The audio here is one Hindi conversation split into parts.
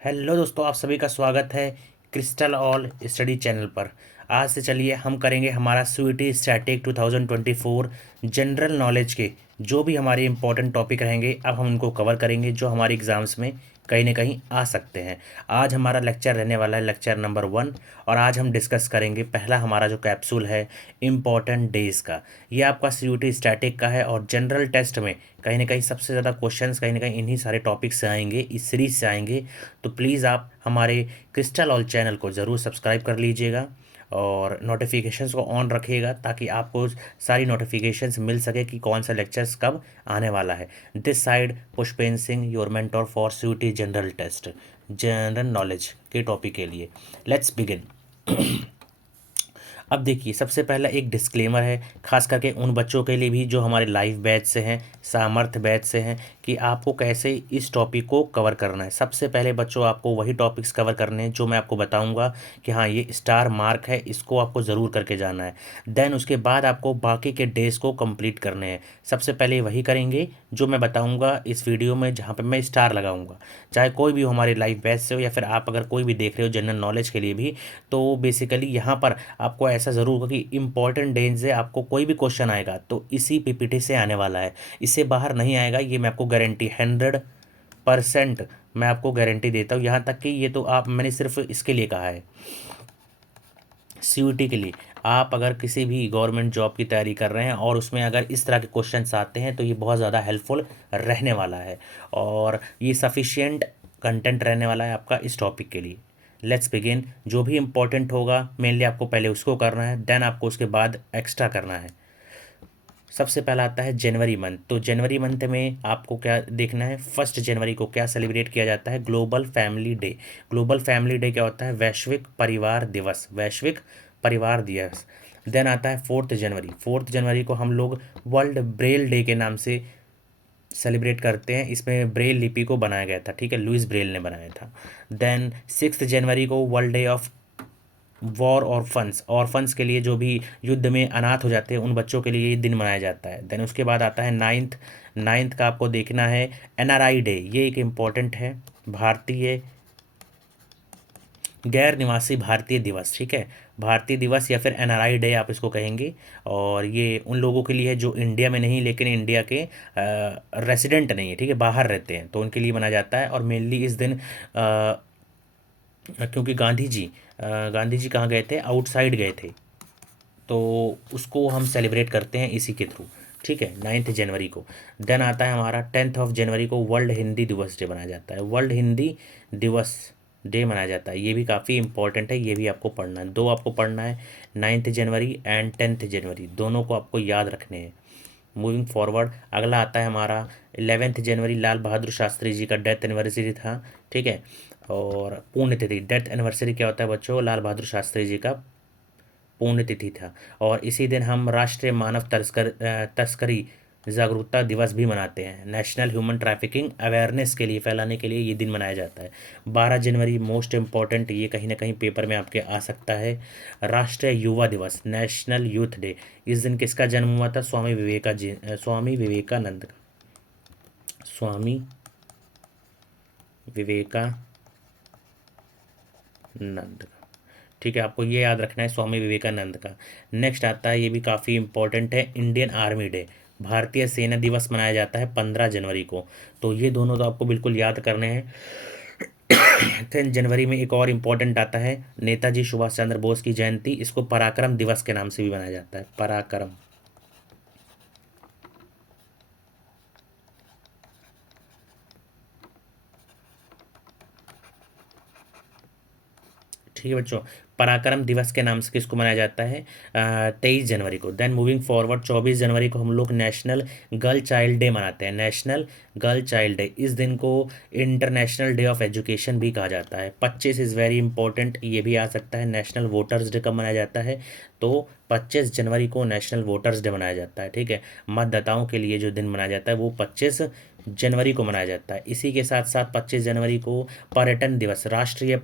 हेलो दोस्तों, आप सभी का स्वागत है क्रिस्टल ऑल स्टडी चैनल पर। आज से चलिए हम करेंगे हमारा सीयूईटी स्टैटिक 2024 जनरल नॉलेज के जो भी हमारे इंपॉर्टेंट टॉपिक रहेंगे, अब हम उनको कवर करेंगे जो हमारे एग्ज़ाम्स में कहीं ना कहीं आ सकते हैं। आज हमारा लेक्चर रहने वाला है लेक्चर नंबर 1। और आज हम डिस्कस करेंगे पहला हमारा जो कैप्सूल है इम्पॉर्टेंट डेज़ का। ये आपका सीयूईटी स्टैटिक का है और जनरल टेस्ट में कहीं ना कहीं सबसे ज़्यादा क्वेश्चंस कहीं ना कहीं इन्हीं सारे टॉपिक से आएंगे, इस सीरीज से आएंगे। तो प्लीज़ आप हमारे क्रिस्टल ऑल चैनल को ज़रूर सब्सक्राइब कर लीजिएगा और नोटिफिकेशंस को ऑन रखिएगा ताकि आपको सारी नोटिफिकेशंस मिल सके कि कौन सा लेक्चर्स कब आने वाला है। This side Pushpendra Singh, your mentor for CUET general test general knowledge के टॉपिक के लिए। Let's begin. अब देखिए, सबसे पहला एक डिस्क्लेमर है, खास करके उन बच्चों के लिए भी जो हमारे लाइव बैच से हैं, सामर्थ्य बैच से हैं, कि आपको कैसे इस टॉपिक को कवर करना है। सबसे पहले बच्चों आपको वही टॉपिक्स कवर करने हैं जो मैं आपको बताऊंगा कि हाँ ये स्टार मार्क है, इसको आपको ज़रूर करके जाना है। देन उसके बाद आपको बाकी के डेज को कंप्लीट करने हैं। सबसे पहले वही करेंगे जो मैं बताऊँगा इस वीडियो में, जहाँ पर मैं स्टार लगाऊँगा। चाहे कोई भी हो हमारे लाइव बैच से हो या फिर आप अगर कोई भी देख रहे हो जनरल नॉलेज के लिए भी, तो बेसिकली यहाँ पर आपको ऐसा ज़रूर होगा कि इंपॉर्टेंट डेज से आपको कोई भी क्वेश्चन आएगा तो इसी पीपीटी से आने वाला है, इससे बाहर नहीं आएगा। ये मैं आपको गारंटी 100% मैं आपको गारंटी देता हूँ। यहाँ तक कि ये तो आप, मैंने सिर्फ इसके लिए कहा है, सीयूईटी के लिए। आप अगर किसी भी गवर्नमेंट जॉब की तैयारी कर रहे हैं और उसमें अगर इस तरह के क्वेश्चंस आते हैं तो ये बहुत ज़्यादा हेल्पफुल रहने वाला है और ये सफिशिएंट कंटेंट रहने वाला है आपका इस टॉपिक के लिए। Let's begin. जो भी इम्पोर्टेंट होगा मेनली आपको पहले उसको करना है, देन आपको उसके बाद एक्स्ट्रा करना है। सबसे पहला आता है जनवरी मंथ। तो जनवरी मंथ में आपको क्या देखना है, 1 जनवरी को क्या सेलिब्रेट किया जाता है, global family day. Global family day क्या होता है, वैश्विक परिवार दिवस, वैश्विक परिवार दिवस। देन आता है 4 जनवरी। 4 जनवरी को हम लोग वर्ल्ड ब्रेल डे के नाम से सेलिब्रेट करते हैं। इसमें ब्रेल लिपि को बनाया गया था, ठीक है, लुइस ब्रेल ने बनाया था। देन 6 जनवरी को world day of war orphans के लिए, जो भी युद्ध में अनाथ हो जाते हैं उन बच्चों के लिए ये दिन मनाया जाता है। देन उसके बाद आता है नाइन्थ का आपको देखना है एनआरआई डे। ये एक इम्पॉर्टेंट है, भारतीय गैर निवासी भारतीय दिवस, ठीक है, भारतीय दिवस या फिर एनआरआई डे आप इसको कहेंगे। और ये उन लोगों के लिए है जो इंडिया में नहीं लेकिन इंडिया के रेसिडेंट नहीं है, ठीक है, बाहर रहते हैं, तो उनके लिए मनाया जाता है। और मेनली इस दिन क्योंकि गांधी जी कहाँ गए थे, आउटसाइड गए थे, तो उसको हम सेलिब्रेट करते हैं इसी के थ्रू, ठीक है, 9 जनवरी को। देन आता है हमारा 10 जनवरी को वर्ल्ड हिंदी दिवस डे मनाया जाता है, वर्ल्ड हिंदी दिवस डे मनाया जाता है। ये भी काफ़ी इंपॉर्टेंट है, ये भी आपको पढ़ना है, दो आपको पढ़ना है, 9 जनवरी एंड 10 जनवरी, दोनों को आपको याद रखने हैं। मूविंग फॉरवर्ड, अगला आता है हमारा 11 जनवरी, लाल बहादुर शास्त्री जी का डेथ एनिवर्सरी था, ठीक है। और पुण्यतिथि, डेथ एनिवर्सरी क्या होता है बच्चों, लाल बहादुर शास्त्री जी का पुण्यतिथि था। और इसी दिन हम राष्ट्रीय मानव तस्करी जागरूकता दिवस भी मनाते हैं, नेशनल ह्यूमन ट्रैफिकिंग अवेयरनेस के लिए, फैलाने के लिए ये दिन मनाया जाता है। 12 जनवरी मोस्ट इम्पॉर्टेंट, ये कहीं ना कहीं पेपर में आपके आ सकता है, राष्ट्रीय युवा दिवस, नेशनल यूथ डे। इस दिन किसका जन्म हुआ था, स्वामी विवेकानंद का, स्वामी विवेकानंद का, ठीक है, आपको ये याद रखना है, स्वामी विवेकानंद का। नेक्स्ट आता है, ये भी काफ़ी इंपॉर्टेंट है, इंडियन आर्मी डे, भारतीय सेना दिवस मनाया जाता है 15 जनवरी को। तो ये दोनों तो आपको बिल्कुल याद करने हैं। 10 जनवरी में एक और इम्पॉर्टेंट आता है, नेताजी सुभाष चंद्र बोस की जयंती, इसको पराक्रम दिवस के नाम से भी मनाया जाता है, पराक्रम, ठीक है बच्चों, पराक्रम दिवस के नाम से किसको मनाया जाता है, 23 जनवरी को। देन मूविंग फॉरवर्ड, 24 जनवरी को हम लोग नेशनल गर्ल चाइल्ड डे मनाते हैं, नेशनल गर्ल चाइल्ड डे। इस दिन को इंटरनेशनल डे ऑफ एजुकेशन भी कहा जाता है। 25 इज़ वेरी इंपॉर्टेंट, ये भी आ सकता है। नेशनल वोटर्स डे कब मनाया जाता है, तो 25 जनवरी को नेशनल वोटर्स डे मनाया जाता है, ठीक है, मतदाताओं के लिए जो दिन मनाया जाता है वो 25 जनवरी को मनाया जाता है। इसी के साथ साथ 25 जनवरी को पर्यटन दिवस, राष्ट्रीय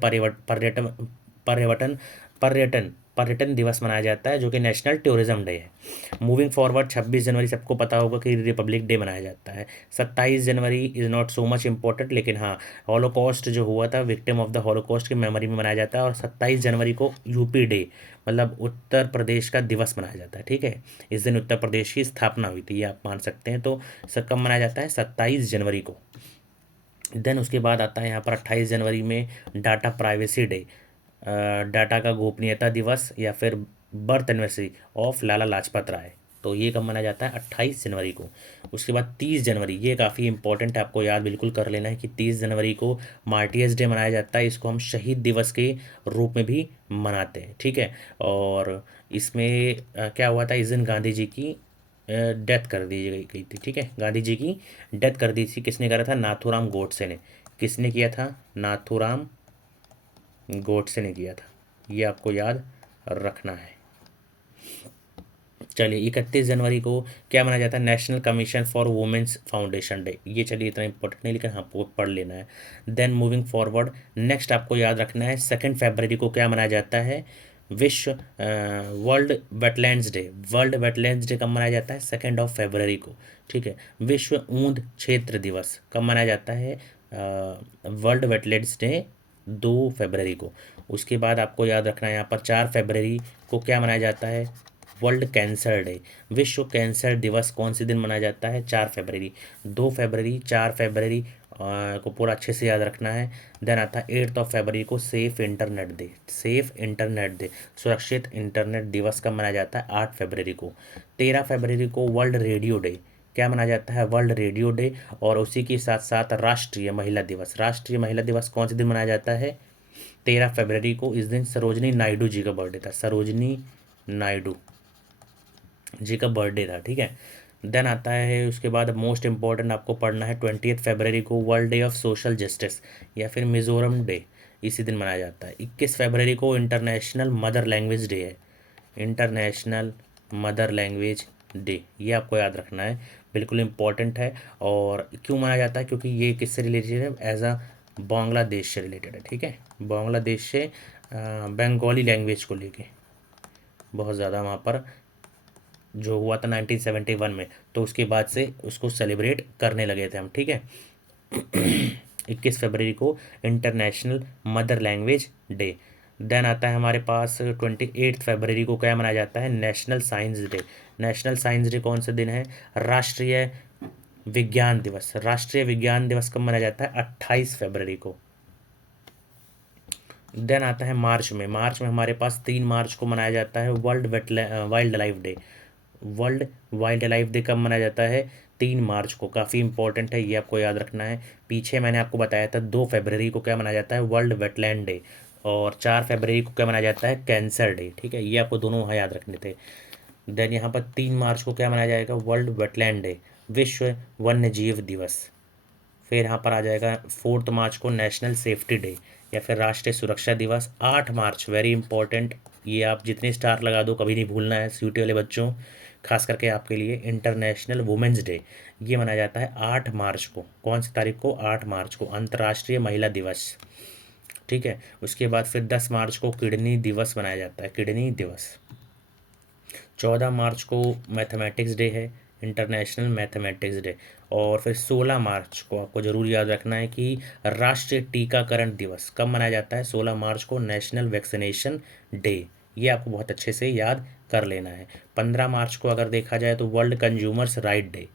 पर्यटन पर्यटन पर्यटन दिवस मनाया जाता है, जो कि नेशनल टूरिज्म डे है। मूविंग फॉरवर्ड 26 जनवरी सबको पता होगा कि रिपब्लिक डे मनाया जाता है। 27 जनवरी is not so much important, लेकिन हाँ, हॉलोकॉस्ट जो हुआ था, विक्टिम ऑफ द हॉलोकॉस्ट की मेमोरी में मनाया जाता है। और 27 जनवरी को यूपी डे, मतलब उत्तर प्रदेश का दिवस मनाया जाता है, ठीक है। इस दिन उत्तर प्रदेश की स्थापना हुई थी, ये आप मान सकते हैं। तो सर कब मनाया जाता है? 27 जनवरी को। देन उसके बाद आता है यहाँ पर 28 जनवरी में डाटा प्राइवेसी डे, डाटा का गोपनीयता दिवस, या फिर birth anniversary of Lala Lajpat Rai. तो ये कब मनाया जाता है? 28 जनवरी को। उसके बाद 30 जनवरी, ये काफ़ी इंपॉर्टेंट है, आपको याद बिल्कुल कर लेना है कि 30 जनवरी को मार्टियर्स डे मनाया जाता है। इसको हम शहीद दिवस के रूप में भी मनाते हैं, ठीक है। और इसमें क्या हुआ था, इस दिन गांधी जी की डेथ कर दी गई थी, ठीक है। गांधी जी की डेथ कर दी थी, किसने करा था? नाथूराम गोडसे ने। किसने किया था? नाथूराम गोडसे ने किया था, ये आपको याद रखना है। चलिए 31 जनवरी को क्या मनाया जाता है? National Commission for Women's Foundation Day. ये चलिए इतना इंपॉर्टेंट नहीं, लेकिन हाँ पढ़ लेना है। देन मूविंग फॉरवर्ड, नेक्स्ट आपको याद रखना है 2 फरवरी को क्या मनाया जाता है? विश्व world wetlands day. World wetlands day कब मनाया जाता है? 2 फरवरी को, ठीक है। विश्व ऊंद क्षेत्र दिवस कब मनाया जाता है? वर्ल्ड वेटलैंड्स डे 2 फरवरी को। उसके बाद आपको याद रखना है यहाँ पर 4 फरवरी को क्या मनाया जाता है? World cancer day. विश्व कैंसर दिवस कौन से दिन मनाया जाता है? 4 फरवरी। 2 फरवरी, 4 फरवरी को पूरा अच्छे से याद रखना है। देन आता है 8 फरवरी को safe internet day. Safe internet day, सुरक्षित इंटरनेट दिवस कब मनाया जाता है? 8 फरवरी को। 13 फरवरी को वर्ल्ड रेडियो डे। क्या मनाया जाता है? World radio day. और उसी के साथ साथ राष्ट्रीय महिला दिवस। राष्ट्रीय महिला दिवस कौन से दिन मनाया जाता है? 13 फरवरी को। इस दिन सरोजनी नायडू जी का बर्थडे था। सरोजनी नायडू जी का बर्थडे था, ठीक है। देन आता है उसके बाद मोस्ट इंपॉर्टेंट आपको पढ़ना है 20 फरवरी को world day of social justice, या फिर मिजोरम डे, इसी दिन मनाया जाता है। 21 फरवरी को इंटरनेशनल मदर लैंग्वेज डे है। इंटरनेशनल मदर लैंग्वेज डे, ये आपको याद रखना है, बिल्कुल इम्पॉर्टेंट है। और क्यों मनाया जाता है? क्योंकि ये किससे रिलेटेड है? एज अ बांग्लादेश से रिलेटेड है, ठीक है। बांग्लादेश से बंगाली लैंग्वेज को लेके बहुत ज़्यादा वहाँ पर जो हुआ था 1971 में, तो उसके बाद से उसको सेलिब्रेट करने लगे थे हम, ठीक है। 21 फरवरी को International Mother Language Day. Then आता है हमारे पास 28 फरवरी को क्या मनाया जाता है? National science day. National science day कौन सा दिन है? राष्ट्रीय विज्ञान दिवस। राष्ट्रीय विज्ञान दिवस कब मनाया जाता है? 28 फरवरी को। देन आता है मार्च में। मार्च में हमारे पास 3 मार्च को मनाया जाता है world wild life day. World wild life day कब मनाया जाता है? 3 मार्च को। काफ़ी इंपॉर्टेंट है, ये आपको याद रखना है। पीछे मैंने आपको बताया था 2 फरवरी को क्या मनाया जाता है? World wetland day. और 4 फरवरी को क्या मनाया जाता है? कैंसर डे, ठीक है। ये आपको दोनों वहाँ याद रखने थे। देन यहाँ पर 3 मार्च को क्या मनाया जाएगा? वर्ल्ड वेटलैंड डे, विश्व वन्य जीव दिवस। फिर यहाँ पर आ जाएगा 4 मार्च को नेशनल सेफ्टी डे, या फिर राष्ट्रीय सुरक्षा दिवस। 8 मार्च वेरी इंपॉर्टेंट, ये आप जितने स्टार लगा दो कभी नहीं भूलना है सीटी वाले बच्चों, खास करके आपके लिए, इंटरनेशनल वुमेंस डे। ये मनाया जाता है 8 मार्च को। कौन सी तारीख को? 8 मार्च को, अंतर्राष्ट्रीय महिला दिवस, ठीक है। उसके बाद फिर 10 मार्च को किडनी दिवस मनाया जाता है, किडनी दिवस। 14 मार्च को मैथमेटिक्स डे है, इंटरनेशनल मैथमेटिक्स डे। और फिर 16 मार्च को आपको ज़रूर याद रखना है कि राष्ट्रीय टीकाकरण दिवस कब मनाया जाता है? 16 मार्च को नेशनल वैक्सीनेशन डे। ये आपको बहुत अच्छे से याद कर लेना है। 15 मार्च को अगर देखा जाए तो वर्ल्ड कंज्यूमर्स राइट डे,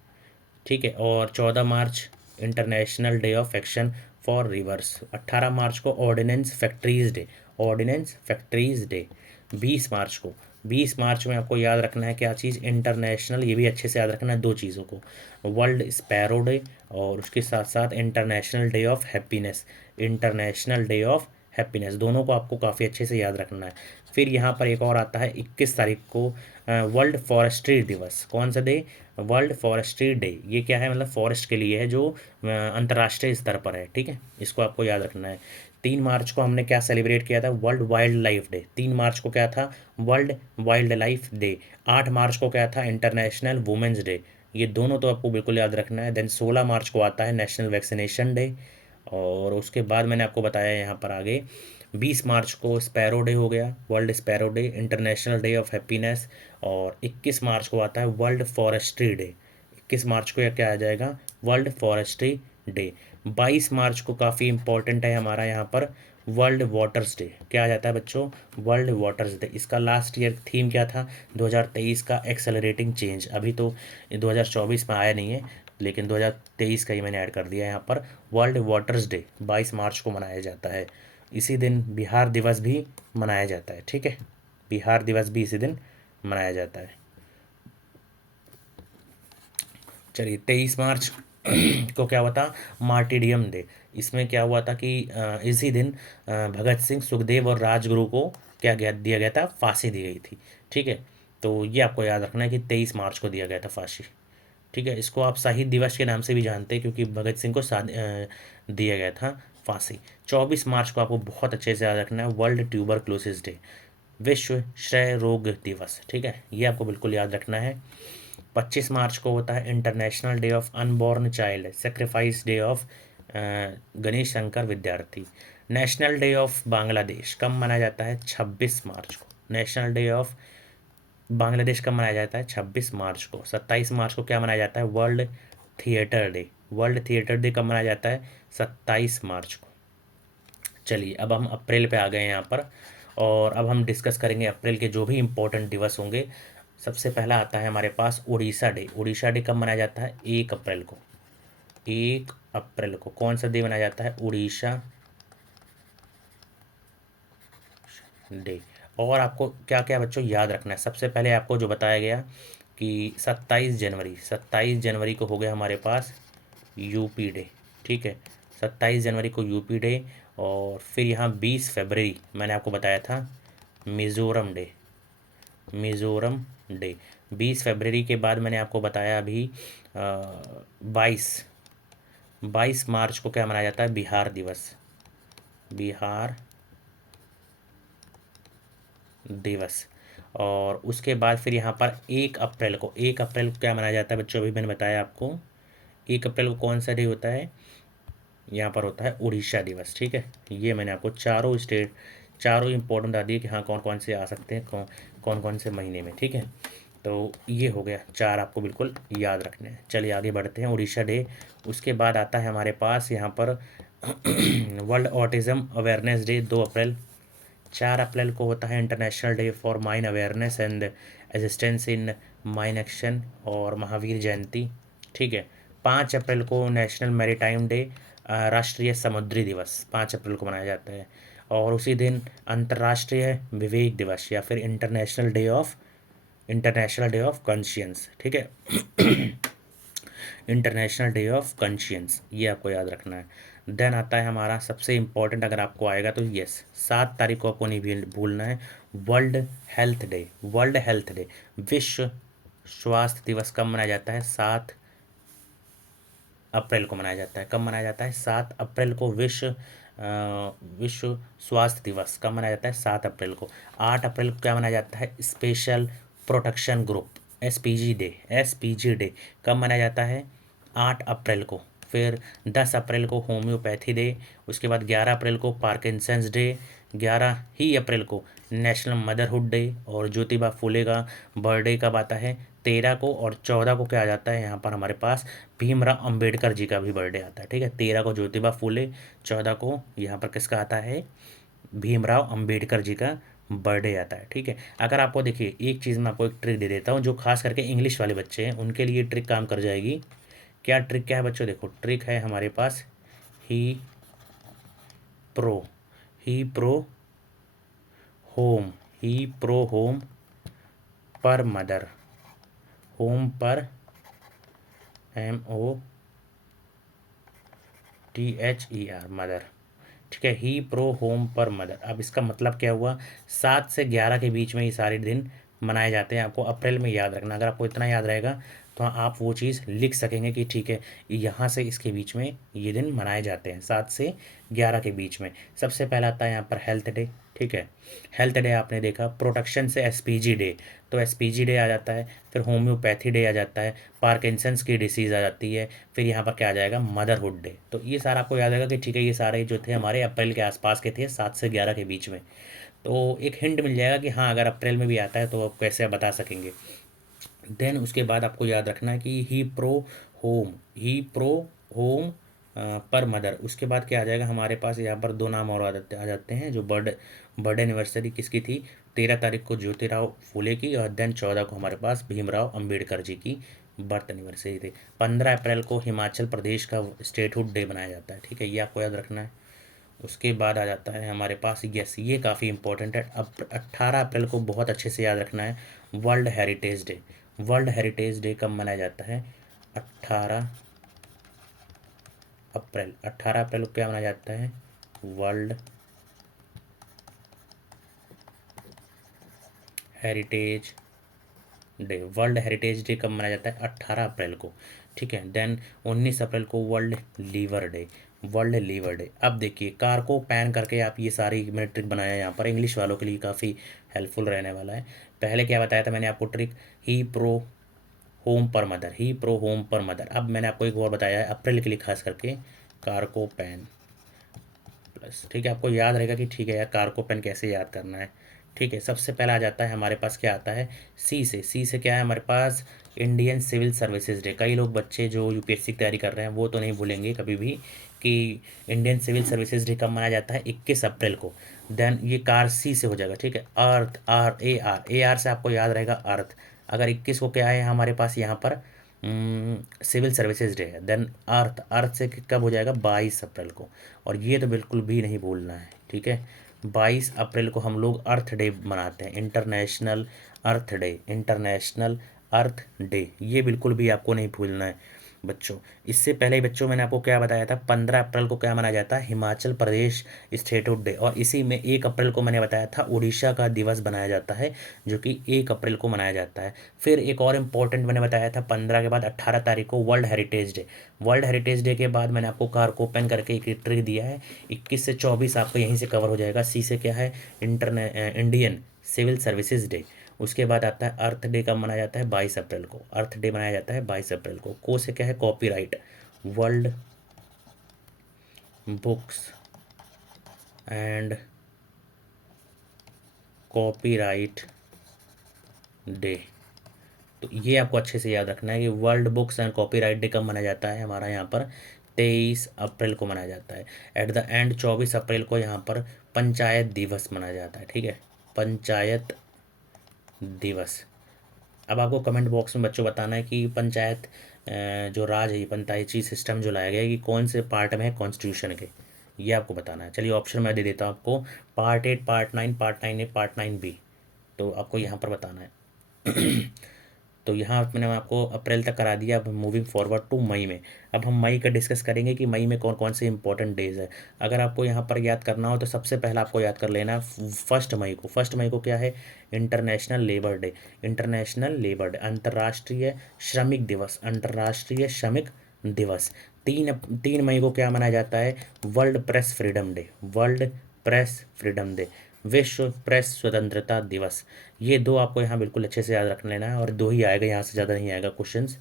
ठीक है। और 14 March international day of action for rivers. 18 March को ordnance factories day, ordnance factories day. 20 March को, 20 मार्च में आपको याद रखना है क्या चीज़? इंटरनेशनल, ये भी अच्छे से याद रखना है 2 चीज़ों को, वर्ल्ड स्पैरो डे और उसके साथ साथ international day of happiness. International day of happiness, दोनों को आपको काफ़ी अच्छे से याद रखना है। फिर यहाँ पर एक और आता है 21 तारीख को वर्ल्ड फॉरेस्ट्री दिवस। कौन सा डे? World forestry day. ये क्या है? मतलब फॉरेस्ट के लिए है, जो अंतर्राष्ट्रीय स्तर पर है, ठीक है। इसको आपको याद रखना है। 3 मार्च को हमने क्या सेलिब्रेट किया था? World wild life day. 3 मार्च को क्या था? World wild life day. 8 मार्च को क्या था? International women's day. ये दोनों तो आपको बिल्कुल याद रखना है। देन 16 मार्च को आता है नेशनल वैक्सीनेशन डे। और उसके बाद मैंने आपको बताया यहाँ पर आगे 20 मार्च को स्पैरो डे हो गया, world sparrow day, international day of happiness. और 21 मार्च को आता है वर्ल्ड फॉरेस्ट्री डे। 21 मार्च को यह क्या आ जाएगा, वर्ल्ड फॉरेस्ट्री डे। 22 मार्च को काफ़ी इंपॉर्टेंट है हमारा यहाँ पर वर्ल्ड वाटर्स डे। क्या आ जाता है बच्चों, वर्ल्ड वाटर्स डे। इसका लास्ट ईयर थीम क्या था, 2023 का एक्सेलरेटिंग चेंज। अभी तो 2024 में आया नहीं है, लेकिन 2023 का ही मैंने ऐड कर दिया यहाँ पर। वर्ल्ड वाटर्स डे 22 मार्च को मनाया जाता है। इसी दिन बिहार दिवस भी मनाया जाता है, ठीक है, बिहार दिवस भी इसी दिन मनाया जाता है। चलिए 23 मार्च को क्या हुआ था, मार्टिडियम डे। इसमें क्या हुआ था कि इसी दिन भगत सिंह, सुखदेव और राजगुरु को क्या दिया गया था, फांसी दी गई थी, ठीक है। तो ये आपको याद रखना है कि 23 मार्च को दिया गया था फांसी, ठीक है। इसको आप शहीद दिवस के नाम से भी जानते हैं क्योंकि भगत सिंह को दिया गया था फांसी। 24 मार्च को आपको बहुत अच्छे से याद रखना है, वर्ल्ड ट्यूबरक्लोसिस डे, विश्व क्षय रोग दिवस, ठीक है, ये आपको बिल्कुल याद रखना है। 25 मार्च को होता है international day of unborn child sacrifice day of Ganesh Shankar Vidyarthi. National day of Bangladesh कब मनाया जाता है, 26 मार्च को। नेशनल डे ऑफ बांग्लादेश कब मनाया जाता है, 26 मार्च को। 27 मार्च को क्या मनाया जाता है, world theatre day. World theatre day कब मनाया जाता है, 27 मार्च को। चलिए अब हम अप्रैल पे आ गए हैं यहाँ पर, और अब हम डिस्कस करेंगे अप्रैल के जो भी इम्पोर्टेंट दिवस होंगे। सबसे पहला आता है हमारे पास उड़ीसा डे। उड़ीसा डे कब मनाया जाता है, 1 अप्रैल को। 1 अप्रैल को कौन सा डे मनाया जाता है, उड़ीसा डे। और आपको क्या क्या बच्चों याद रखना है, सबसे पहले आपको जो बताया गया कि 27 जनवरी को हो गया हमारे पास यूपी डे, ठीक है, 27 जनवरी को यूपी डे। और फिर यहाँ 20 फरवरी मैंने आपको बताया था मिज़ोरम डे, मिज़ोरम डे। 20 फरवरी के बाद मैंने आपको बताया अभी 22 मार्च को क्या मनाया जाता है, बिहार दिवस, बिहार दिवस। और उसके बाद फिर यहाँ पर 1 अप्रैल को क्या मनाया जाता है बच्चों, अभी मैंने बताया आपको 1 अप्रैल को कौन सा डे होता है, यहाँ पर होता है उड़ीसा दिवस, ठीक है। ये मैंने आपको चारों इंपॉर्टेंट बता दिए कि हाँ कौन कौन से आ सकते हैं, कौन कौन से महीने में, ठीक है। तो ये हो गया, 4 आपको बिल्कुल याद रखने हैं। चलिए आगे बढ़ते हैं, उड़ीसा डे। उसके बाद आता है हमारे पास यहाँ पर वर्ल्ड ऑटिज़म अवेयरनेस डे, 2 अप्रैल। 4 अप्रैल को होता है international day for mine awareness and assistance in mine action और महावीर जयंती, ठीक है। 5 अप्रैल को नेशनल मैरीटाइम डे, राष्ट्रीय समुद्री दिवस 5 अप्रैल को मनाया जाता है। और उसी दिन अंतर्राष्ट्रीय विवेक दिवस या फिर इंटरनेशनल डे ऑफ कॉन्शियंस, ठीक है। इंटरनेशनल डे ऑफ कॉन्शियंस, ये आपको याद रखना है। देन आता है हमारा सबसे इम्पोर्टेंट, अगर आपको आएगा तो यस, 7 तारीख को आपको नहीं भूलना है, world health day. World health day, विश्व स्वास्थ्य दिवस कब मनाया जाता है, 7 अप्रैल को मनाया जाता है। कब मनाया जाता है, 7 अप्रैल को। विश्व स्वास्थ्य दिवस कब मनाया जाता है, 7 अप्रैल को। 8 अप्रैल को क्या मनाया जाता है, special protection group, SPG day. SPG day कब मनाया जाता है, 8 अप्रैल को। फिर 10 अप्रैल को होम्योपैथी डे। उसके बाद 11 अप्रैल को पार्किंसंस डे। 11 ही अप्रैल को नेशनल मदरहुड डे। और ज्योतिबा फुले का बर्थडे कब आता है, 13 को। और 14 को क्या आ जाता है यहाँ पर हमारे पास, भीमराव अंबेडकर जी का भी बर्थडे आता है, ठीक है। 13 को ज्योतिबा फुले, 14 को यहाँ पर किसका आता है, भीमराव अंबेडकर जी का बर्थडे आता है, ठीक है। अगर आपको देखिए एक चीज़ मैं आपको एक ट्रिक दे देता हूँ, जो खास करके इंग्लिश वाले बच्चे हैं उनके लिए ट्रिक काम कर जाएगी। क्या ट्रिक क्या है बच्चों, देखो ट्रिक है हमारे पास ही प्रो, ही प्रो होम, ही प्रो होम पर मदर, होम पर MOTHER मदर, ठीक है। ही प्रो होम पर मदर। अब इसका मतलब क्या हुआ, 7 से 11 के बीच में ये सारे दिन मनाए जाते हैं। आपको अप्रैल में याद रखना, अगर आपको इतना याद रहेगा तो आप वो चीज़ लिख सकेंगे कि ठीक है यहाँ से इसके बीच में ये दिन मनाए जाते हैं 7 से 11 के बीच में। सबसे पहला आता है यहाँ पर हेल्थ डे, ठीक है। हेल्थ डे आपने देखा, प्रोटेक्शन से एसपीजी डे, तो एसपीजी डे आ जाता है, फिर होम्योपैथी डे आ जाता है, पार्किंसंस की डिसीज़ आ जाती है, फिर यहाँ पर क्या आ जाएगा, मदरहुड डे। तो ये सारा आपको याद रहेगा कि ठीक है ये सारे जो थे हमारे अप्रैल के आसपास के थे, 7 से 11 के बीच में। तो एक हिंट मिल जाएगा कि हाँ अगर अप्रैल में भी आता है तो आप कैसे बता सकेंगे। देन उसके बाद आपको याद रखना है कि ही प्रो होम पर मदर। उसके बाद क्या आ जाएगा हमारे पास, यहाँ पर दो नाम और आ जाते हैं जो बर्थ एनिवर्सरी किसकी थी, 13 तारीख को ज्योतिराव फूले की, और देन 14 को हमारे पास भीमराव अंबेडकर जी की बर्थ एनिवर्सरी थी। 15 अप्रैल को हिमाचल प्रदेश का स्टेटहुड डे मनाया जाता है, ठीक है, ये आपको याद रखना है। उसके बाद आ जाता है हमारे पास, यस ये काफ़ी इंपॉर्टेंट है, अब 18 अप्रैल को बहुत अच्छे से याद रखना है, world heritage day. World heritage day कब मनाया जाता है, 18 अप्रैल। 18 अप्रैल को क्या मनाया जाता है, world heritage day. World heritage day कब मनाया जाता है, 18 अप्रैल को, ठीक है। देन 19 अप्रैल को World Liver Day. World Liver Day. अब देखिए कार को पैन करके आप ये सारी मैंने ट्रिक बनाया है यहाँ पर, इंग्लिश वालों के लिए काफ़ी हेल्पफुल रहने वाला है। पहले क्या बताया था मैंने आपको ट्रिक, ही प्रो होम पर मदर, ही प्रो होम पर मदर। अब मैंने आपको एक और बताया है अप्रैल के लिए खास करके, कार को पैन प्लस, ठीक है। आपको याद रहेगा कि ठीक है यार कार को पेन कैसे याद करना है, ठीक है। सबसे पहला आ जाता है हमारे पास, क्या आता है, सी से क्या है हमारे पास, इंडियन सिविल सर्विसेज डे। कई लोग बच्चे जो यूपीएससी की तैयारी कर रहे हैं वो तो नहीं भूलेंगे कभी भी कि इंडियन सिविल सर्विसेज डे कब मनाया जाता है, 21 अप्रैल को। देन ये कार सी से हो जाएगा, ठीक है। अर्थ, आर से आपको याद रहेगा अर्थ। अगर 21 को क्या है हमारे पास यहाँ पर, सिविल सर्विसेज डे है। देन अर्थ से कब हो जाएगा, 22 अप्रैल को। और ये तो बिल्कुल भी नहीं भूलना है, ठीक है। 22 अप्रैल को हम लोग अर्थ डे मनाते हैं, इंटरनेशनल अर्थ डे, इंटरनेशनल अर्थ डे। ये बिल्कुल भी आपको नहीं भूलना है बच्चों। इससे पहले ही बच्चों मैंने आपको क्या बताया था, 15 अप्रैल को क्या मनाया जाता है, हिमाचल प्रदेश स्टेटहुड डे। और इसी में 1 अप्रैल को मैंने बताया था उड़ीसा का दिवस बनाया जाता है, जो कि 1 अप्रैल को मनाया जाता है। फिर एक और इम्पोर्टेंट मैंने बताया था 15 के बाद 18 तारीख को world heritage day. World heritage day के बाद मैंने आपको कार को ओपन करके एक ट्रिक दिया है, 21 से 24 आपको यहीं से कवर हो जाएगा। सी से क्या है, इंडियन सिविल सर्विसेज डे। उसके बाद आता है अर्थ डे, कब मनाया जाता है, 22 अप्रैल को। अर्थ डे मनाया जाता है 22 अप्रैल को। से क्या है, copyright, world books and copyright day. तो ये आपको अच्छे से याद रखना है कि world books and copyright day कब मनाया जाता है हमारा यहाँ पर, 23 अप्रैल को मनाया जाता है। एट द एंड 24 अप्रैल को यहाँ पर पंचायत दिवस मनाया जाता है, ठीक है, पंचायत दिवस। अब आपको कमेंट बॉक्स में बच्चों बताना है कि पंचायत जो राज है, ये पंचायती सिस्टम जो लाया गया है कि कौन से पार्ट में है कॉन्स्टिट्यूशन के, ये आपको बताना है। चलिए ऑप्शन मैं दे देता हूँ आपको, part 8, part 9, part 9A, part 9B। तो आपको यहाँ पर बताना है। तो यहाँ मैंने आपको अप्रैल तक करा दिया। अब मूविंग फॉरवर्ड टू मई में, अब हम मई का डिस्कस करेंगे कि मई में कौन कौन से इंपॉर्टेंट डेज है। अगर आपको यहाँ पर याद करना हो तो सबसे पहला आपको याद कर लेना है 1 मई को। 1 मई को क्या है, international labour day. International labour day, अंतर्राष्ट्रीय श्रमिक दिवस, अंतर्राष्ट्रीय श्रमिक दिवस। 3 मई को क्या मनाया जाता है, world press freedom day, world press freedom day, विश्व प्रेस स्वतंत्रता दिवस। ये दो आपको यहाँ बिल्कुल अच्छे से याद रख लेना है, और दो ही आएगा, यहाँ से ज़्यादा नहीं आएगा क्वेश्चंस।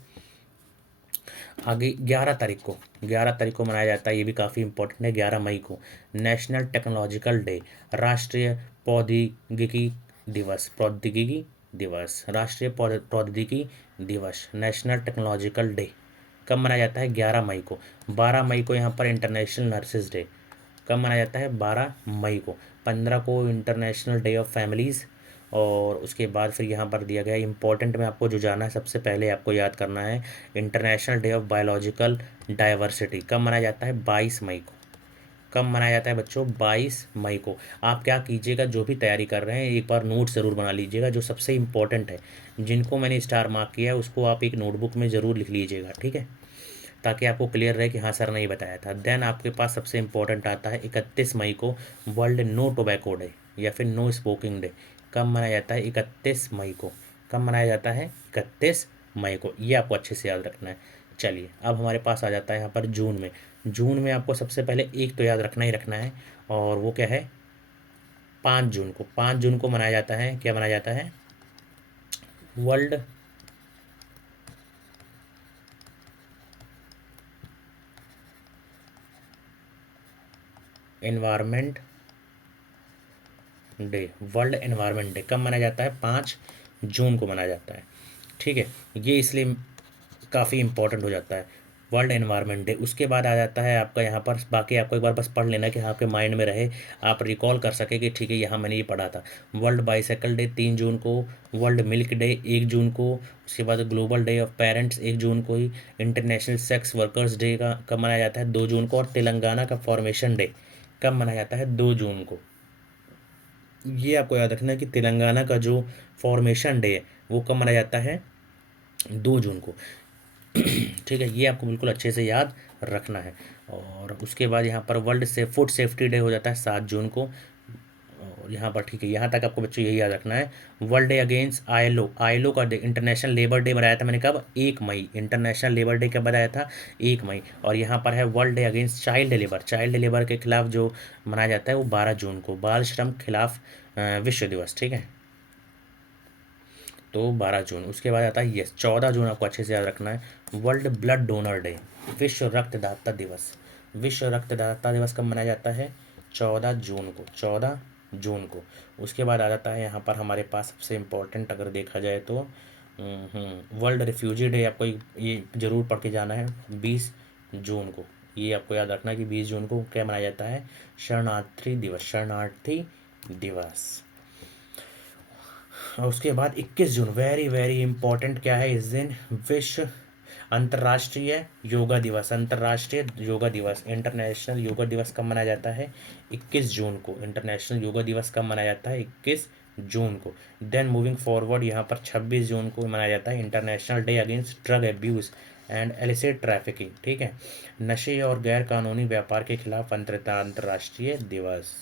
आगे 11 तारीख को मनाया जाता है, ये भी काफ़ी इंपॉर्टेंट है, 11 मई को नेशनल टेक्नोलॉजिकल डे, राष्ट्रीय प्रौद्योगिकी दिवस, प्रौद्योगिकी दिवस, राष्ट्रीय प्रौद्योगिकी दिवस, नेशनल टेक्नोलॉजिकल डे कब मनाया जाता है, 11 मई को। 12 मई को यहाँ पर इंटरनेशनल नर्सेज डे कब मनाया जाता है, 12 मई को। 15 को इंटरनेशनल डे ऑफ फैमिलीज़। और उसके बाद फिर यहाँ पर दिया गया इंपॉर्टेंट में आपको जो जाना है, सबसे पहले आपको याद करना है international day of biological diversity कब मनाया जाता है, 22 मई को। कब मनाया जाता है बच्चों, 22 मई को। आप क्या कीजिएगा, जो भी तैयारी कर रहे हैं एक बार नोट ज़रूर बना लीजिएगा, जो सबसे इम्पोर्टेंट है, जिनको मैंने स्टार मार्क किया है उसको आप एक नोटबुक में ज़रूर लिख लीजिएगा, ठीक है, ताकि आपको क्लियर रहे कि हाँ सर ने ये बताया था। देन आपके पास सबसे इंपॉर्टेंट आता है 31 मई को वर्ल्ड नो टोबैको डे या फिर नो स्मोकिंग डे कब मनाया जाता है, 31 मई को। कब मनाया जाता है, 31 मई को, ये आपको अच्छे से याद रखना है। चलिए अब हमारे पास आ जाता है यहाँ पर जून में। जून में आपको सबसे पहले एक तो याद रखना ही रखना है, और वो क्या है, 5 जून को। 5 जून को मनाया जाता है, क्या मनाया जाता है, world environment day. World environment day कब मनाया जाता है, 5 जून को मनाया जाता है। ठीक है, ये इसलिए काफ़ी इंपॉर्टेंट हो जाता है वर्ल्ड एनवायरनमेंट डे। उसके बाद आ जाता है आपका यहाँ पर, बाकी आपको एक बार बस पढ़ लेना कि आपके माइंड में रहे, आप रिकॉल कर सके कि ठीक है यहाँ मैंने ये पढ़ा था। वर्ल्ड बाइसाइकिल डे 3 जून को, वर्ल्ड मिल्क डे 1 जून को, उसके बाद ग्लोबल डे ऑफ पेरेंट्स 1 जून को ही, इंटरनेशनल सेक्स वर्कर्स डे का कब मनाया जाता है, 2 जून को, और तेलंगाना का फॉर्मेशन डे कब मनाया जाता है, 2 जून को। ये आपको याद रखना है कि तेलंगाना का जो फॉर्मेशन डे है वो कब मनाया जाता है, 2 जून को। ठीक है, ये आपको बिल्कुल अच्छे से याद रखना है। और उसके बाद यहाँ पर वर्ल्ड से फूड सेफ्टी डे हो जाता है 7 जून को। और यहाँ पर ठीक है, यहाँ तक आपको बच्चों यही याद रखना है। World day against ILO, ILO का डे, इंटरनेशनल लेबर डे बनाया था मैंने कब, 1 मई। इंटरनेशनल लेबर डे कब बनाया था, 1 मई। और यहाँ पर है world day against child labour, child labour के खिलाफ जो मनाया जाता है वो 12 जून को, बाल श्रम खिलाफ विश्व दिवस। ठीक है, तो 12 जून। उसके बाद आता है यस, 14 जून आपको अच्छे से याद रखना है, वर्ल्ड ब्लड डोनर डे, विश्व रक्तदाता दिवस। विश्व रक्तदाता दिवस कब मनाया जाता है, 14 जून को, 14 जून को। उसके बाद आ जाता है यहाँ पर हमारे पास सबसे इम्पोर्टेंट अगर देखा जाए तो वर्ल्ड रिफ्यूजी डे, आपको ये जरूर पढ़ के जाना है, 20 जून को। ये आपको याद रखना है कि 20 जून को क्या मनाया जाता है, शरणार्थी दिवस, शरणार्थी दिवस। और उसके बाद 21 जून, वेरी वेरी इंपॉर्टेंट क्या है इस दिन, विश्व अंतर्राष्ट्रीय योगा दिवस, अंतर्राष्ट्रीय योगा दिवस, इंटरनेशनल योगा दिवस कब मनाया जाता है, 21 जून को। इंटरनेशनल योगा दिवस कब मनाया जाता है, 21 जून को। देन मूविंग फॉरवर्ड यहाँ पर 26 जून को मनाया जाता है international day against drug abuse and elicit trafficking. ठीक है, नशे और गैर कानूनी व्यापार के खिलाफ अंतर्राष्ट्रीय दिवस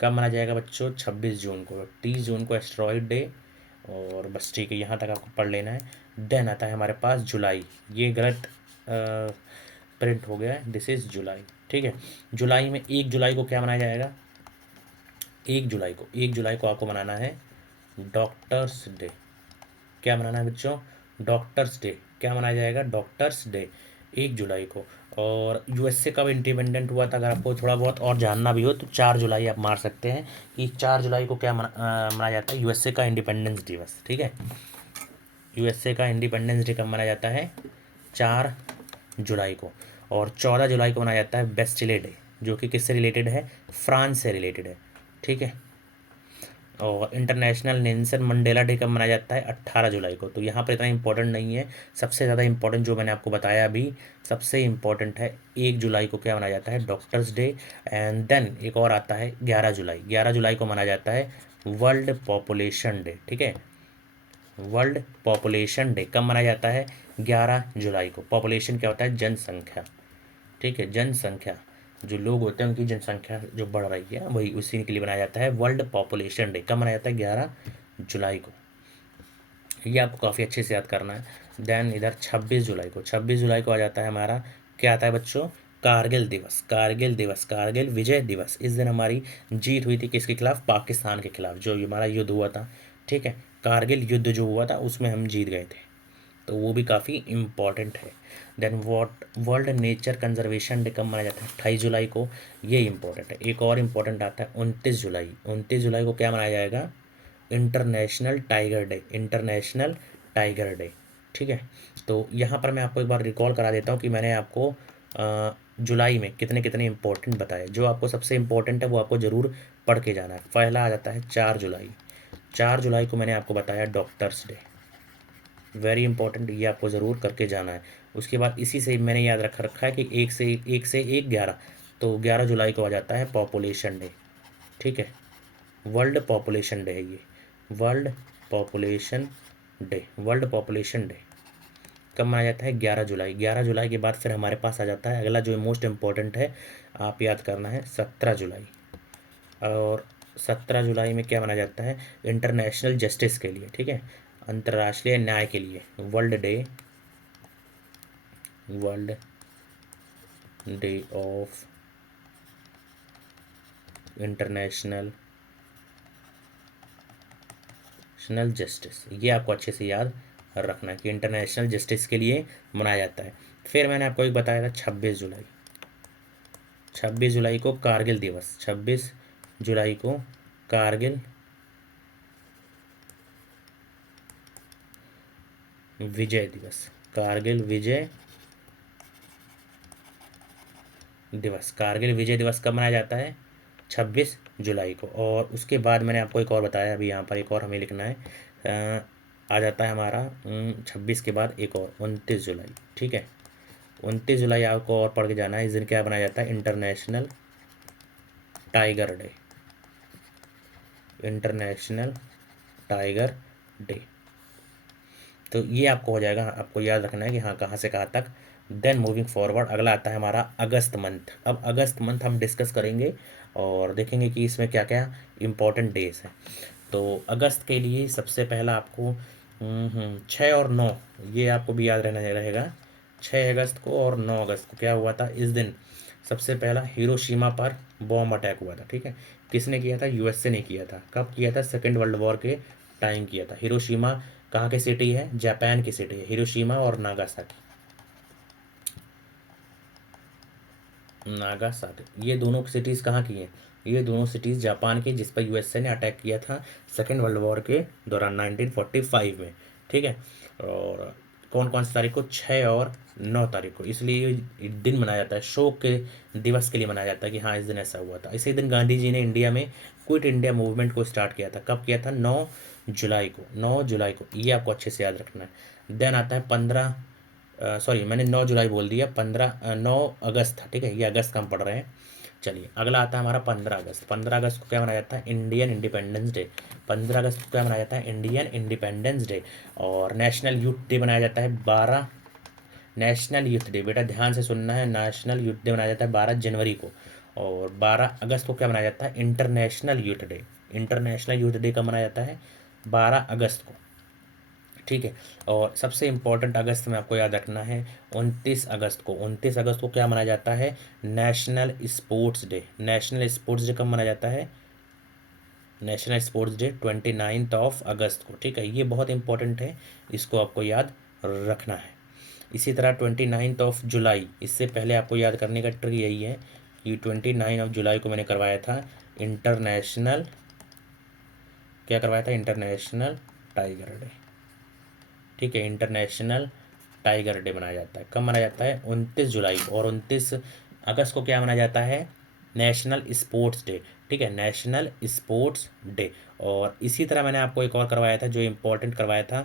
कब मनाया जाएगा बच्चों, 26 जून को। 30 जून को एस्ट्रॉइड डे। और बस ठीक है, यहाँ तक आपको पढ़ लेना है। देन आता है हमारे पास जुलाई, ये गलत प्रिंट हो गया है, दिस इज़ जुलाई। ठीक है, जुलाई में 1 जुलाई को क्या मनाया जाएगा, 1 जुलाई को आपको मनाना है डॉक्टर्स डे। क्या मनाना है बच्चों, डॉक्टर्स डे। क्या मनाया जाएगा, डॉक्टर्स डे, 1 जुलाई को। और यूएसए कब इंडिपेंडेंट हुआ था, अगर आपको थोड़ा बहुत और जानना भी हो तो 4 जुलाई आप मार सकते हैं कि 4 जुलाई को क्या मनाया जाता है, यूएसए का इंडिपेंडेंस दिवस। ठीक है, यूएसए का इंडिपेंडेंस डे कब मनाया जाता है, 4 जुलाई को। और 14 जुलाई को मनाया जाता है बेस्टिले डे, जो कि किससे रिलेटेड है, फ्रांस से रिलेटेड है। ठीक है, और इंटरनेशनल नेल्सन मंडेला डे कब मनाया जाता है, 18 जुलाई को। तो यहाँ पर इतना इंपॉर्टेंट नहीं है, सबसे ज़्यादा इंपॉर्टेंट जो मैंने आपको बताया अभी सबसे इंपॉर्टेंट है, 1 जुलाई को क्या मनाया जाता है, डॉक्टर्स डे। एंड देन एक और आता है 11 जुलाई, 11 जुलाई को मनाया जाता है वर्ल्ड पॉपुलेशन डे। ठीक है, वर्ल्ड पॉपुलेशन डे कब मनाया जाता है, 11 जुलाई को। पॉपुलेशन क्या होता है, जनसंख्या। ठीक है, जनसंख्या, जो लोग होते हैं उनकी जनसंख्या जो बढ़ रही है वही, उसी के लिए बनाया जाता है वर्ल्ड पॉपुलेशन डे। कब मनाया जाता है, 11 जुलाई को। ये आपको काफ़ी अच्छे से याद करना है। देन इधर 26 जुलाई को, 26 जुलाई को आ जाता है हमारा, क्या आता है बच्चों, कारगिल दिवस, कारगिल दिवस, कारगिल विजय दिवस। इस दिन हमारी जीत हुई थी किसके खिलाफ, पाकिस्तान के खिलाफ, जो हमारा युद्ध हुआ था। ठीक है, कारगिल युद्ध जो हुआ था उसमें हम जीत गए थे, तो वो भी काफ़ी इम्पॉर्टेंट है। Then what World Nature Conservation Day कब मनाया जाता है, 28 जुलाई को। ये इम्पोर्टेंट है। एक और इम्पोर्टेंट आता है 29 जुलाई, 29 जुलाई को क्या मनाया जाएगा, international tiger day, international tiger day. ठीक है, तो यहाँ पर मैं आपको एक बार रिकॉल करा देता हूँ कि मैंने आपको जुलाई में कितने कितने इंपॉर्टेंट बताए। जो आपको सबसे इम्पोर्टेंट है वो आपको ज़रूर पढ़ के जाना है। पहला आ जाता है 4 जुलाई, 4 जुलाई को मैंने आपको बताया डॉक्टर्स डे, वेरी इंपॉर्टेंट, ये आपको ज़रूर करके जाना है। उसके बाद इसी से मैंने याद रखा है कि एक से एक 11, तो 11 जुलाई को आ जाता है पॉपुलेशन डे। ठीक है, वर्ल्ड पॉपुलेशन डे है ये, world population day, world population day कब मनाया जाता है, 11 जुलाई। 11 जुलाई के बाद फिर हमारे पास आ जाता है अगला जो मोस्ट इम्पोर्टेंट है, आप याद करना है, 17 जुलाई। और 17 जुलाई में क्या मनाया जाता है, इंटरनेशनल जस्टिस के लिए। ठीक है, अंतर्राष्ट्रीय न्याय के लिए, world day of international justice. ये आपको अच्छे से याद रखना है कि इंटरनेशनल जस्टिस के लिए मनाया जाता है। फिर मैंने आपको एक बताया था 26 जुलाई, 26 जुलाई को कारगिल दिवस, 26 जुलाई को कारगिल विजय दिवस, कारगिल विजय दिवस। कारगिल विजय दिवस कब मनाया जाता है? 26 जुलाई को। और उसके बाद मैंने आपको एक और बताया, अभी यहाँ पर एक और हमें लिखना है, आ जाता है हमारा 26 के बाद एक और 29 जुलाई। ठीक है, 29 जुलाई आपको और पढ़ के जाना है। इस दिन क्या बनाया जाता है? International tiger day, international tiger day. तो ये आपको हो जाएगा, आपको याद रखना है कि हाँ कहाँ से कहाँ तक। देन मूविंग फॉरवर्ड अगला आता है हमारा अगस्त मंथ। अब अगस्त मंथ हम डिस्कस करेंगे और देखेंगे कि इसमें क्या क्या इम्पोर्टेंट डेज हैं। तो अगस्त के लिए सबसे पहला आपको 6 और 9, ये आपको भी याद रहना रहेगा। 6 अगस्त को और 9 अगस्त को क्या हुआ था? इस दिन सबसे पहला हिरोशिमा पर बॉम्ब अटैक हुआ था। ठीक है, किसने किया था? यूएसए ने किया था। कब किया था? सेकेंड वर्ल्ड वॉर के टाइम किया था। हिरोशिमा कहाँ की सिटी है? जापान की सिटी है, हिरोशिमा और नागासाकी। नागासाकी, ये दोनों सिटीज़ कहाँ की हैं? ये दोनों सिटीज़ जापान की, जिस पर यूएसए ने अटैक किया था सेकेंड वर्ल्ड वॉर के दौरान 1945 में। ठीक है, और कौन कौन सी तारीख को? 6 और 9 तारीख को। इसलिए ये दिन मनाया जाता है, शोक के दिवस के लिए मनाया जाता है कि हाँ इस दिन ऐसा हुआ था। इसी दिन गांधी जी ने इंडिया में क्विट इंडिया मूवमेंट को स्टार्ट किया था। कब किया था? 9 जुलाई को, 9 जुलाई को। ये आपको अच्छे से याद रखना है। देन आता है 15, सॉरी मैंने 9 जुलाई बोल दिया, 9 अगस्त था। ठीक है, ये अगस्त का हम पढ़ रहे हैं। चलिए अगला आता है हमारा 15 अगस्त। 15 अगस्त को क्या मनाया जाता है? Indian independence day. 15 अगस्त को क्या मनाया जाता है? Indian independence day. और नेशनल यूथ डे मनाया जाता है 12, नेशनल यूथ डे, बेटा ध्यान से सुनना है, नेशनल यूथ डे मनाया जाता है 12 जनवरी को। और 12 अगस्त को क्या मनाया जाता है? International youth day. International youth day कब मनाया जाता है? 12 अगस्त को। ठीक है, और सबसे इम्पोर्टेंट अगस्त में आपको याद रखना है 29 अगस्त को। 29 अगस्त को क्या मनाया जाता है? National sports day. National sports day कब मनाया जाता है? नेशनल स्पोर्ट्स डे 29 अगस्त को। ठीक है, ये बहुत इंपॉर्टेंट है, इसको आपको याद रखना है। इसी तरह 29 जुलाई, इससे पहले आपको याद करने का ट्रिक यही है कि 29 जुलाई को मैंने करवाया था इंटरनेशनल, क्या करवाया था? International tiger day. ठीक है, इंटरनेशनल टाइगर डे मनाया जाता है। कब मनाया जाता है? 29 जुलाई को। और 29 अगस्त को क्या मनाया जाता है? National sports day. ठीक है, नेशनल स्पोर्ट्स डे। और इसी तरह मैंने आपको एक और करवाया था जो इम्पोर्टेंट करवाया था,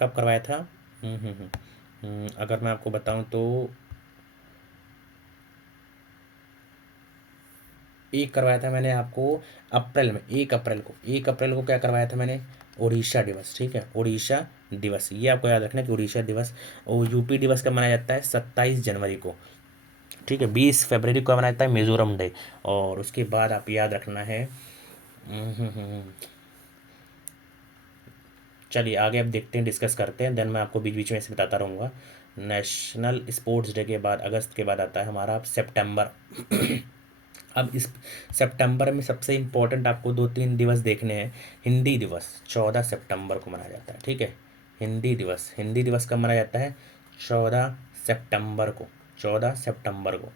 कब करवाया था? अगर मैं आपको बताऊं तो एक करवाया था मैंने आपको अप्रैल में, 1 अप्रैल को। 1 अप्रैल को क्या करवाया था मैंने? उड़ीसा दिवस। ठीक है, उड़ीसा दिवस, ये आपको याद रखना है कि उड़ीसा दिवस। और यूपी दिवस कब मनाया जाता है? 27 जनवरी को। ठीक है, 20 फरवरी को मनाया जाता है मिजोरम डे। और उसके बाद आप याद रखना है, चलिए आगे अब देखते हैं, डिस्कस करते हैं, देन मैं आपको बीच बीच में ऐसे बताता रहूँगा। नेशनल स्पोर्ट्स डे के बाद, अगस्त के बाद आता है हमारा सितंबर। अब इस सितंबर में सबसे इम्पोर्टेंट आपको 2-3 दिवस देखने हैं। हिंदी दिवस 14 सितंबर को मनाया जाता है। ठीक है, हिंदी दिवस, हिंदी दिवस कब मनाया जाता है? 14 सितंबर को, 14 सितंबर को।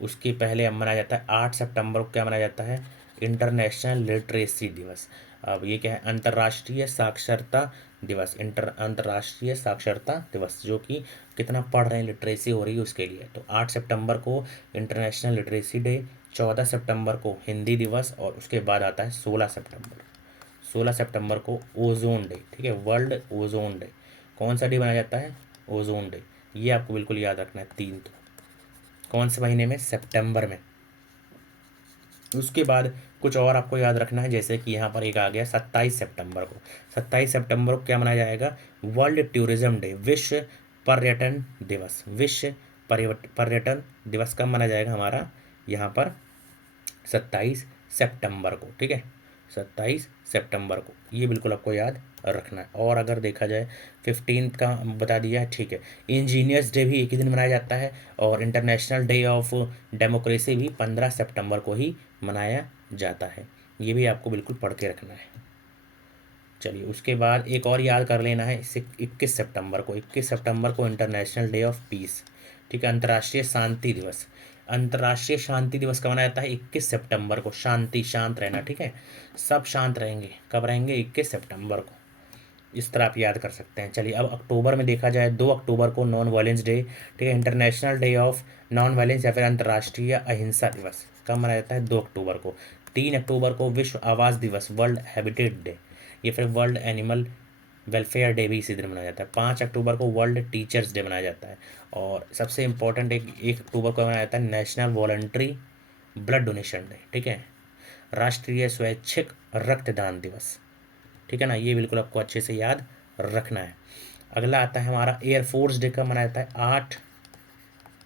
उसके पहले अब मनाया जाता है 8 सितंबर को, क्या मनाया जाता है? इंटरनेशनल लिटरेसी दिवस। अब ये क्या है? अंतर्राष्ट्रीय साक्षरता दिवस, अंतर्राष्ट्रीय साक्षरता दिवस, जो कि कितना पढ़ रहे हैं, लिटरेसी हो रही है उसके लिए। तो 8 सितंबर को इंटरनेशनल लिटरेसी डे, 14 सितंबर को हिंदी दिवस, और उसके बाद आता है 16 सितंबर। 16 सितंबर को ओजोन डे। ठीक है, वर्ल्ड ओजोन डे। कौन सा डे मनाया जाता है? Ozone day. ये आपको बिल्कुल याद रखना है। 3 तो कौन से महीने में? सितंबर में। उसके बाद कुछ और आपको याद रखना है, जैसे कि यहाँ पर एक आ गया 27 सितंबर को। 27 सितंबर को क्या मनाया जाएगा? वर्ल्ड टूरिज्म डे, विश्व पर्यटन दिवस। विश्व पर्यटन दिवस कब मनाया जाएगा हमारा? यहाँ पर 27 सितंबर को। ठीक है, 27 सितंबर को, ये बिल्कुल आपको याद रखना है। और अगर देखा जाए 15 का बता दिया है, ठीक है। इंजीनियर्स डे भी एक ही दिन मनाया जाता है, और इंटरनेशनल डे ऑफ डेमोक्रेसी भी 15 सितंबर को ही मनाया जाता है। ये भी आपको बिल्कुल पढ़ के रखना है। चलिए, उसके बाद एक और याद कर लेना है, इसे 21 सितंबर को इंटरनेशनल डे ऑफ पीस, ठीक है, अंतर्राष्ट्रीय शांति दिवस। अंतर्राष्ट्रीय शांति दिवस कब मनाया जाता है? 21 सितंबर को। शांति, शांत रहना, ठीक है, सब शांत रहेंगे। कब रहेंगे? 21 सितंबर को। इस तरह आप याद कर सकते हैं। चलिए, अब अक्टूबर में देखा जाए, 2 अक्टूबर को नॉन वायलेंस डे, ठीक है, international day of non violence या फिर अंतर्राष्ट्रीय अहिंसा दिवस कब मनाया जाता है? 2 अक्टूबर को। 3 अक्टूबर को विश्व आवास दिवस, वर्ल्ड हैबिटेट डे, या फिर वर्ल्ड एनिमल वेलफेयर डे भी इसी दिन मनाया जाता है। 5 अक्टूबर को वर्ल्ड टीचर्स डे मनाया जाता है। और सबसे इम्पोर्टेंट 1 अक्टूबर को मनाया जाता है national voluntary blood donation day, ठीक है, राष्ट्रीय स्वैच्छिक रक्तदान दिवस, ठीक है ना। ये बिल्कुल आपको अच्छे से याद रखना है। अगला आता है हमारा एयरफोर्स डे कब मनाया जाता है? 8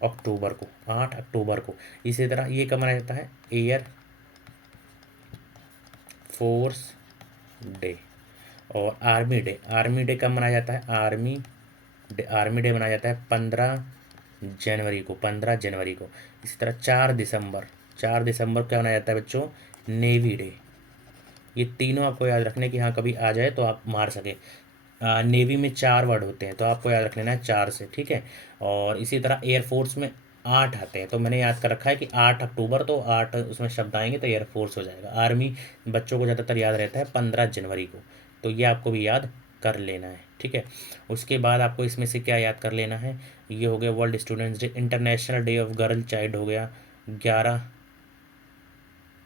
अक्टूबर को। 8 अक्टूबर को। इसी तरह ये कब मनाया जाता है? Air force day. और आर्मी डे, आर्मी डे कब मनाया जाता है? आर्मी डे मनाया जाता है 15 जनवरी को। 15 जनवरी को। इसी तरह 4 दिसंबर क्या मनाया जाता है बच्चों? Navy day. ये तीनों आपको याद रखने की, हाँ कभी आ जाए तो आप मार सके। नेवी में 4 वर्ड होते हैं, तो आपको याद रख लेना है 4 से, ठीक है। और इसी तरह एयरफोर्स में 8 आते हैं, तो मैंने याद कर रखा है कि 8 अक्टूबर, तो 8 उसमें शब्द आएंगे तो एयरफोर्स हो जाएगा। आर्मी बच्चों को ज़्यादातर याद रहता है 15 जनवरी को, तो ये आपको भी याद कर लेना है, ठीक है। उसके बाद आपको इसमें से क्या याद कर लेना है? ये हो गया world students day. International day of girl child हो गया 11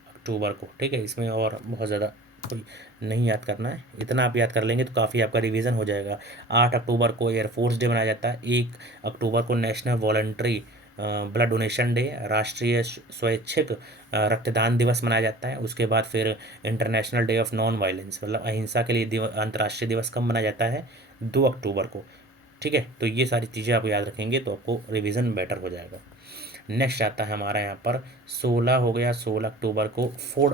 अक्टूबर को, ठीक है। इसमें और बहुत ज़्यादा कोई नहीं याद करना है, इतना आप याद कर लेंगे तो काफ़ी आपका रिवीजन हो जाएगा। 8 अक्टूबर को एयरफोर्स डे मनाया जाता है। 1 अक्टूबर को national voluntary blood donation day, राष्ट्रीय स्वैच्छिक रक्तदान दिवस मनाया जाता है। उसके बाद फिर international day of non violence, मतलब अहिंसा के लिए अंतर्राष्ट्रीय दिवस कब मनाया जाता है? 2 अक्टूबर को, ठीक है। तो ये सारी चीज़ें आप याद रखेंगे तो आपको रिवीजन बेटर हो जाएगा। नेक्स्ट आता है हमारा यहाँ पर 16 हो गया, 16 अक्टूबर को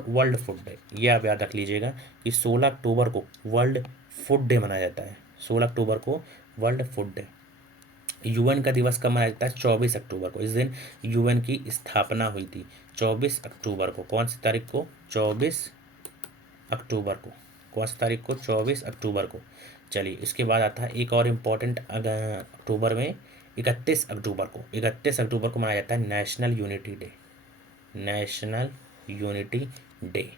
वर्ल्ड फूड डे। ये आप याद रख लीजिएगा कि 16 अक्टूबर को वर्ल्ड फूड डे मनाया जाता है। 16 अक्टूबर को वर्ल्ड फूड डे। यूएन का दिवस कब मनाया जाता है? 24 अक्टूबर को। इस दिन यूएन की स्थापना हुई थी। 24 अक्टूबर को। कौन सी तारीख को? 24 अक्टूबर को। कौन सी तारीख को? 24 अक्टूबर को। चलिए, इसके बाद आता है एक और इम्पोर्टेंट अक्टूबर में 31 अक्टूबर को मनाया जाता है national unity day. National unity day,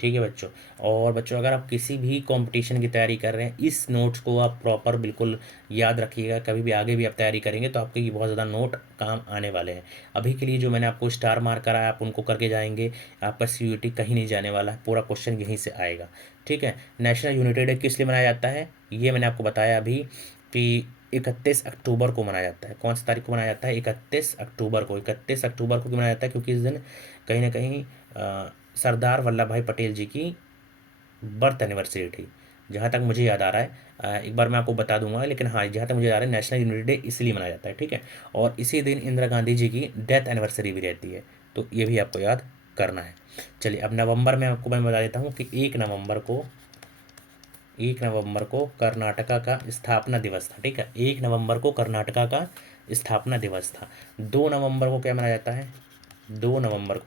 ठीक है बच्चों। और बच्चों, अगर आप किसी भी कंपटीशन की तैयारी कर रहे हैं, इस नोट्स को आप प्रॉपर बिल्कुल याद रखिएगा। कभी भी आगे भी आप तैयारी करेंगे तो आपके ये बहुत ज़्यादा नोट काम आने वाले हैं। अभी के लिए जो मैंने आपको स्टार मार्क कराया, आप उनको करके जाएंगे, आपका सीयूईटी कहीं नहीं जाने वाला है, पूरा क्वेश्चन यहीं से आएगा, ठीक है। नेशनल यूनिटी डे किस लिए मनाया जाता है? ये मैंने आपको बताया अभी कि 31 अक्टूबर को मनाया जाता है। कौन सी तारीख को मनाया जाता है? 31 अक्टूबर को। 31 अक्टूबर को क्यों मनाया जाता है? क्योंकि इस दिन कहीं ना कहीं सरदार वल्लभ भाई पटेल जी की बर्थ एनिवर्सरी थी, जहाँ तक मुझे याद आ रहा है। एक बार मैं आपको बता दूंगा, लेकिन हाँ, जहाँ तक मुझे याद आ रहा है नेशनल यूनिटी डे इसलिए मनाया जाता है, ठीक है। और इसी दिन इंदिरा गांधी जी की डेथ एनिवर्सरी भी रहती है, तो ये भी आपको याद करना है। चलिए, अब नवंबर में आपको मैं बता देता हूँ कि 1 नवंबर को कर्नाटका का स्थापना दिवस था, ठीक है। 1 नवंबर को कर्नाटका का स्थापना दिवस था। 2 नवंबर को क्या मनाया जाता है? 2 नवंबर को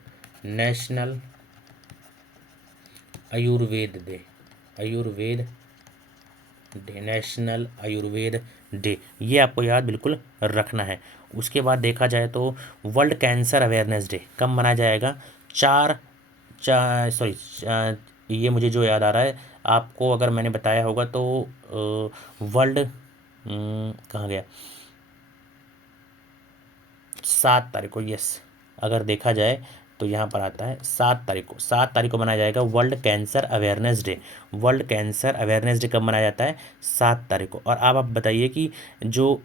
national Ayurveda day. Ayurveda day, national Ayurveda day, ये आपको याद बिल्कुल रखना है। उसके बाद देखा जाए तो वर्ल्ड कैंसर अवेयरनेस डे कब मनाया जाएगा? 4 ये मुझे जो याद आ रहा है, आपको अगर मैंने बताया होगा तो वर्ल्ड कहाँ गया? 7 तारीख को, यस। अगर देखा जाए तो यहाँ पर आता है 7 तारीख को। 7 तारीख को मनाया जाएगा world cancer awareness day. World cancer awareness day कब मनाया जाता है? 7 तारीख को। और अब आप बताइए कि जो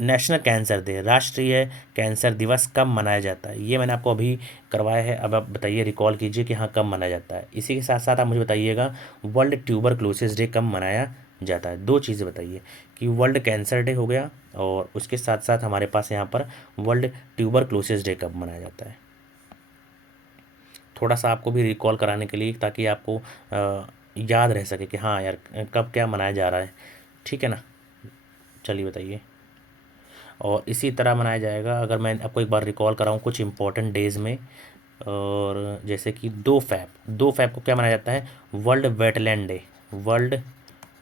नेशनल कैंसर डे, राष्ट्रीय कैंसर दिवस कब मनाया जाता है? ये मैंने आपको अभी करवाया है। अब आप बताइए, रिकॉल कीजिए कि हाँ कब मनाया जाता है। इसी के साथ साथ आप मुझे बताइएगा वर्ल्ड ट्यूबरक्लोसिस डे कब मनाया जाता है। 2 चीज़ें बताइए कि वर्ल्ड कैंसर डे हो गया, और उसके साथ साथ हमारे पास यहाँ पर वर्ल्ड ट्यूबरक्लोसिस डे कब मनाया जाता है। थोड़ा सा आपको भी रिकॉल कराने के लिए, ताकि आपको याद रह सके कि हाँ यार कब क्या मनाया जा रहा है, ठीक है ना। चलिए बताइए। और इसी तरह मनाया जाएगा, अगर मैं आपको एक बार रिकॉल कराऊँ कुछ इंपॉर्टेंट डेज़ में, और जैसे कि 2 फैब को क्या मनाया जाता है, world wetland day. World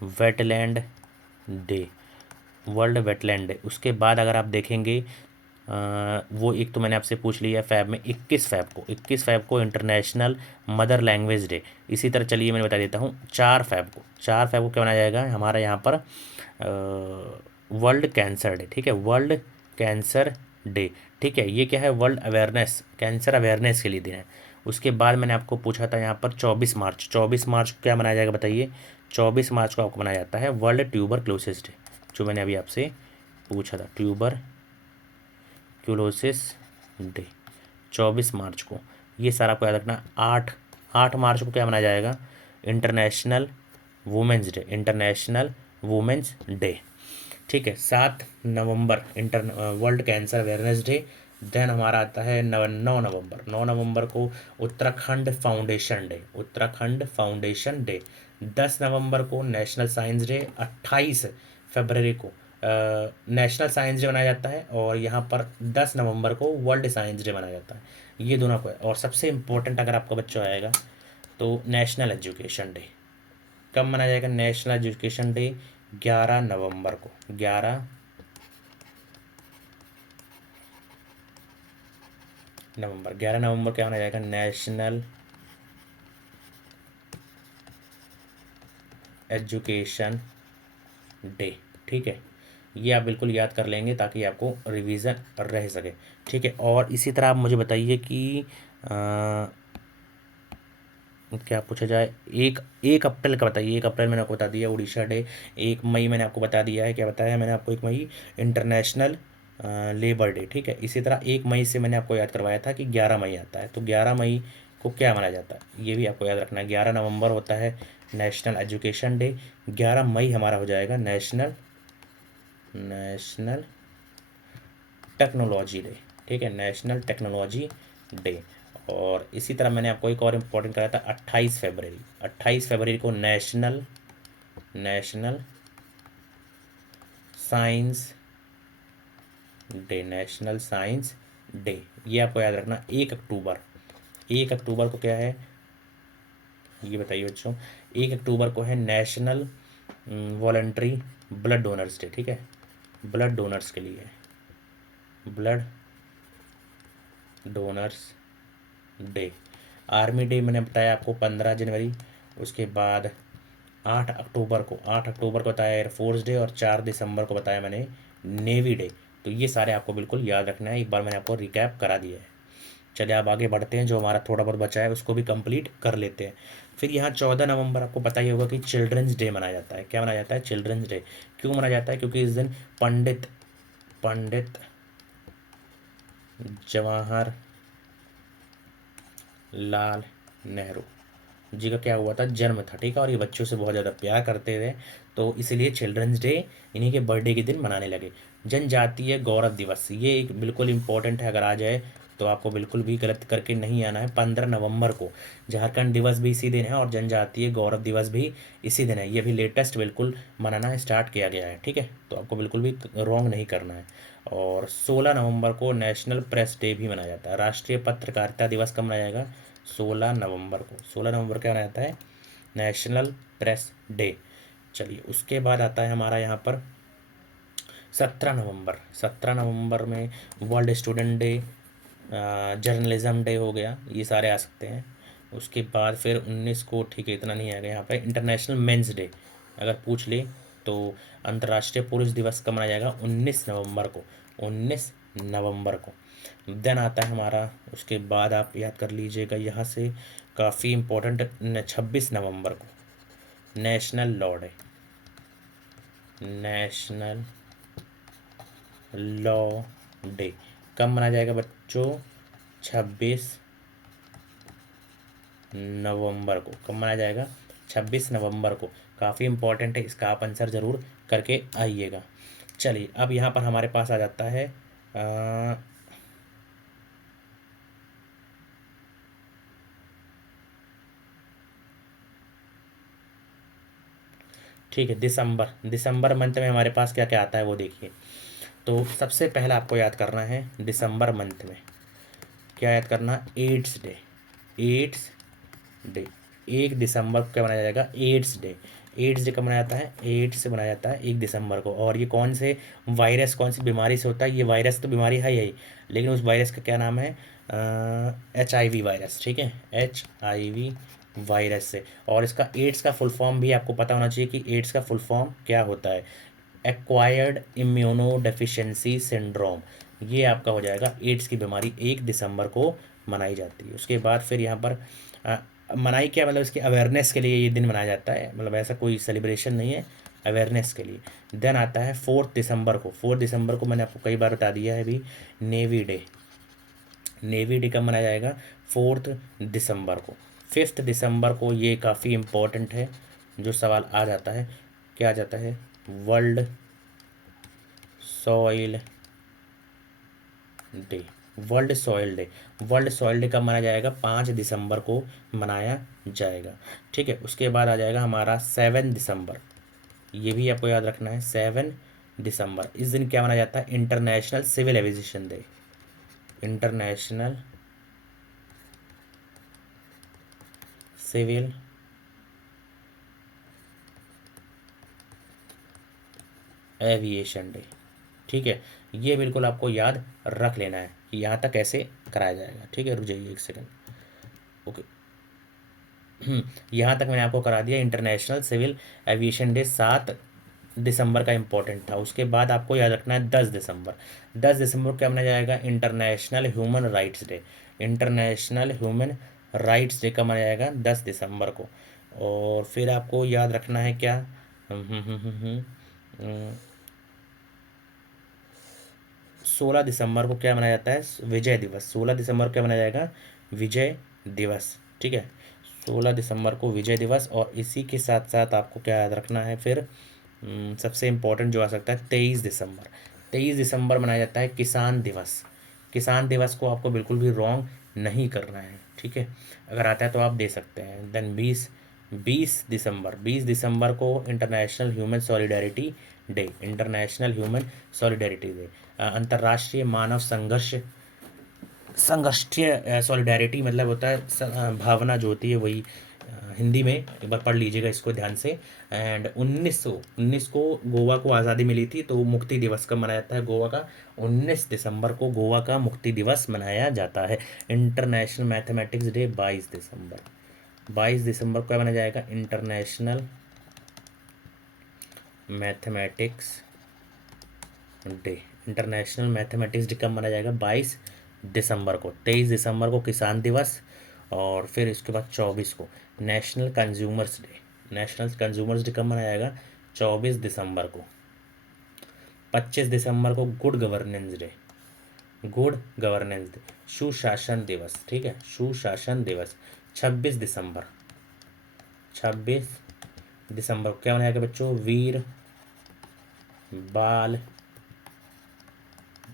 wetland day. World wetland day. उसके बाद अगर आप देखेंगे वो एक तो मैंने आपसे पूछ लिया फैब में, 21 फैब को इंटरनेशनल मदर लैंग्वेज डे। इसी तरह चलिए मैं बता देता हूँ, 4 फैब को क्या मनाया जाएगा हमारा यहाँ पर, वर्ल्ड कैंसर डे, ठीक है, वर्ल्ड कैंसर डे, ठीक है। ये क्या है, वर्ल्ड अवेयरनेस, कैंसर अवेयरनेस के लिए दिन है। उसके बाद मैंने आपको पूछा था यहाँ पर 24 मार्च को क्या मनाया जाएगा बताइए। 24 मार्च को आपको मनाया जाता है वर्ल्ड ट्यूबरक्लोसिस डे, जो मैंने अभी आपसे पूछा था, ट्यूबरक्लोसिस डे, 24 मार्च को। ये सारा आपको याद रखना। 8 मार्च को क्या मनाया जाएगा, international women's day, international women's day, ठीक है। 7 November world cancer awareness day. Then हमारा आता है 9 नवंबर को Uttarakhand foundation day, Uttarakhand foundation day. 10 November को नेशनल साइंस डे। 28 फरवरी को नेशनल साइंस डे मनाया जाता है, और यहाँ पर 10 नवंबर को वर्ल्ड साइंस डे मनाया जाता है। ये दोनों को है। और सबसे इम्पोर्टेंट अगर आपका बच्चा आएगा तो नेशनल एजुकेशन डे कब मनाया जाएगा, नेशनल एजुकेशन डे 11 नवंबर को। 11 नवंबर क्या मनाया जाएगा, नेशनल एजुकेशन डे, ठीक है। ये आप बिल्कुल याद कर लेंगे ताकि आपको रिवीजन रह सके, ठीक है। और इसी तरह आप मुझे बताइए कि क्या पूछा जाए, 1 अप्रैल का बताइए। 1 अप्रैल मैंने आपको बता दिया उड़ीसा डे। 1 मई मैंने आपको बता दिया है, क्या बताया मैंने आपको, 1 मई इंटरनेशनल लेबर डे, ठीक है। इसी तरह 1 मई से मैंने आपको याद करवाया था कि 11 मई आता है, तो 11 मई को क्या मनाया जाता है, ये भी आपको याद रखना है। 11 नवंबर होता है नेशनल एजुकेशन डे। 11 मई हमारा हो जाएगा नेशनल नेशनल टेक्नोलॉजी डे, ठीक है, नेशनल टेक्नोलॉजी डे। और इसी तरह मैंने आपको एक और इम्पोर्टेंट कराया था, 28 फरवरी। 28 फरवरी को national science day, national science day. ये आपको याद रखना। 1 अक्टूबर को क्या है, ये बताइए बच्चों। 1 अक्टूबर को है national voluntary blood donors day, ठीक है, ब्लड डोनर्स के लिए, blood donors day. Army day मैंने बताया आपको 15 जनवरी। उसके बाद 8 अक्टूबर को बताया एयरफोर्स डे, और 4 दिसंबर को बताया मैंने नेवी डे। तो ये सारे आपको बिल्कुल याद रखना है, एक बार मैंने आपको रिकैप करा दिया है। चलिए आप आगे बढ़ते हैं, जो हमारा थोड़ा बहुत बचा है उसको भी कंप्लीट कर लेते हैं। फिर यहाँ 14 नवंबर आपको पता ही होगा कि चिल्ड्रंस डे मनाया जाता है। क्या मनाया जाता है, चिल्ड्रंस डे। क्यों मनाया जाता है, क्योंकि इस दिन पंडित पंडित जवाहर लाल नेहरू जी का क्या हुआ था, जन्म था, ठीक है। और ये बच्चों से बहुत ज़्यादा प्यार करते थे, तो इसलिए चिल्ड्रंस डे इन्हीं के बर्थडे के दिन मनाने लगे। जनजातीय गौरव दिवस, ये एक बिल्कुल इम्पोर्टेंट है, अगर आ जाए तो आपको बिल्कुल भी गलत करके नहीं आना है। 15 नवंबर को झारखंड दिवस भी इसी दिन है, और जनजातीय गौरव दिवस भी इसी दिन है। ये भी लेटेस्ट बिल्कुल मनाना स्टार्ट किया गया है, ठीक है, तो आपको बिल्कुल भी रॉन्ग नहीं करना है। और 16 नवंबर को नेशनल प्रेस डे भी मनाया जाता है। राष्ट्रीय पत्रकारिता दिवस कब मनाया जाएगा, 16 नवंबर को। 16 नवंबर क्या मनाया जाता है, नेशनल प्रेस डे। चलिए उसके बाद आता है हमारा यहाँ पर 17 नवंबर। 17 नवंबर में world student day, journalism day हो गया, ये सारे आ सकते हैं। उसके बाद फिर 19 को, ठीक है इतना नहीं आएगा यहाँ पे, इंटरनेशनल मेंस डे अगर पूछ ले तो। अंतर्राष्ट्रीय पुरुष दिवस कब मनाया जाएगा, 19 नवंबर को। 19 नवंबर को। देन आता है हमारा, उसके बाद आप याद कर लीजिएगा यहाँ से, काफ़ी इम्पोर्टेंट, 26 नवंबर को national law day, national law day. कब मनाया जाएगा बच्चों, 26 नवंबर को। कब मनाया जाएगा, 26 नवंबर को। काफ़ी इम्पोर्टेंट है, इसका आप आंसर ज़रूर करके आइएगा। चलिए अब यहाँ पर हमारे पास आ जाता है ठीक है, दिसंबर मंथ में हमारे पास क्या क्या आता है वो देखिए। तो सबसे पहला आपको याद करना है दिसंबर मंथ में क्या याद करना, एड्स डे। एड्स डे 1 दिसंबर को क्या मनाया जाएगा, एड्स डे। एड्स डे कब मनाया जाता है, एड्स से मनाया जाता है 1 दिसंबर को। और ये कौन से वायरस, कौन सी बीमारी से होता है, ये वायरस तो बीमारी है ही, लेकिन उस वायरस का क्या नाम है, HIV वायरस। ठीक है, HIV वायरस से। और इसका एड्स का फुल फॉर्म भी आपको पता होना चाहिए कि एड्स का फुल फॉर्म क्या होता है, एक्वायर्ड इम्यूनो डेफिशिएंसी सिंड्रोम। ये आपका हो जाएगा एड्स की बीमारी 1 दिसंबर को मनाई जाती है। उसके बाद फिर यहाँ पर मनाई क्या, मतलब इसकी अवेयरनेस के लिए ये दिन मनाया जाता है, मतलब ऐसा कोई सेलिब्रेशन नहीं है, अवेयरनेस के लिए। देन आता है 4 दिसंबर को। 4 दिसंबर को मैंने आपको कई बार बता दिया है अभी, नेवी डे। नेवी डे कब मनाया जाएगा, 4 दिसंबर को। 5 दिसंबर को, ये काफ़ी इम्पोर्टेंट है, जो सवाल आ जाता है, क्या आ जाता है, world soil day. World soil day, world soil day कब मनाया जाएगा, 5 दिसंबर को मनाया जाएगा। ठीक है, उसके बाद आ जाएगा हमारा 7 दिसंबर। ये भी आपको याद रखना है, 7 दिसंबर। इस दिन क्या मनाया जाता है, International Civil Aviation Day. International Civil Aviation Day. ठीक है, ये बिल्कुल आपको याद रख लेना है कि यहाँ तक कैसे कराया जाएगा। ठीक है, रुक जाइए 1 सेकंड। ओके, यहाँ तक मैंने आपको करा दिया। इंटरनेशनल सिविल एविएशन डे 7 दिसंबर का इम्पोर्टेंट था। उसके बाद आपको याद रखना है 10 दिसंबर। 10 दिसंबर को क्या मनाया जाएगा, international human rights day. International human rights day का मनाया जाएगा 10 दिसंबर को। और फिर आपको याद रखना है क्या, 16 दिसंबर को क्या मनाया जाता है, विजय दिवस। 16 दिसंबर को क्या मनाया जाएगा, विजय दिवस। ठीक है, 16 दिसंबर को विजय दिवस। और इसी के साथ साथ आपको क्या याद रखना है फिर, सबसे इम्पोर्टेंट जो आ सकता है, 23 दिसंबर। 23 दिसंबर मनाया जाता है किसान दिवस। किसान दिवस को आपको बिल्कुल भी रॉन्ग नहीं करना है। ठीक है, अगर आता है तो आप दे सकते हैं। देन 20 दिसंबर को international human solidarity day. International human solidarity day, अंतर्राष्ट्रीय मानव संघर्षीय सॉलिडेरिटी मतलब होता है भावना जो होती है, वही हिंदी में एक बार पढ़ लीजिएगा इसको ध्यान से। एंड 1919 को गोवा को आज़ादी मिली थी, तो मुक्ति दिवस कब मनाया जाता है गोवा का, 19 दिसंबर को गोवा का मुक्ति दिवस मनाया जाता है। इंटरनेशनल मैथमेटिक्स डे 22 दिसंबर। 22 दिसंबर को क्या मनाया जाएगा, international mathematics day. International mathematics day कब मनाया जाएगा, 22 दिसंबर को। 23 दिसंबर को किसान दिवस। और फिर इसके बाद 24 को national consumers day. National consumers day कब मनाया जाएगा, 24 दिसंबर को। 25 दिसंबर को good governance day. Good governance day, सुशासन दिवस। ठीक है, सुशासन दिवस। 26 दिसंबर, 26 दिसंबर को क्या मनाया जाएगा बच्चों, वीर बाल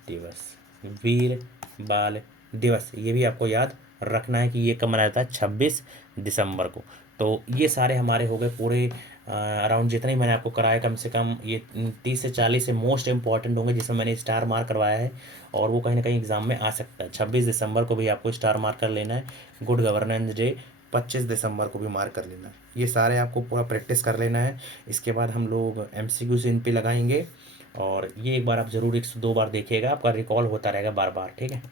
दिवस। वीर बाल दिवस, ये भी आपको याद रखना है कि ये कब मनाया जाता है, 26 दिसंबर को। तो ये सारे हमारे हो गए पूरे अराउंड, जितने ही मैंने आपको कराया, कम से कम ये 30 से 40 से मोस्ट इंपॉर्टेंट होंगे जिसमें मैंने स्टार मार्क करवाया है, और वो कहीं ना कहीं एग्जाम में आ सकता है। 26 दिसंबर को भी आपको स्टार मार्क कर लेना है। गुड गवर्नेंस डे 25 दिसंबर को भी मार्क कर लेना है। ये सारे आपको पूरा प्रैक्टिस कर लेना है। इसके बाद हम लोग MCQs इन पे लगाएंगे, और ये एक बार आप ज़रूर 102 बार देखिएगा, आपका रिकॉल होता रहेगा बार बार। ठीक है,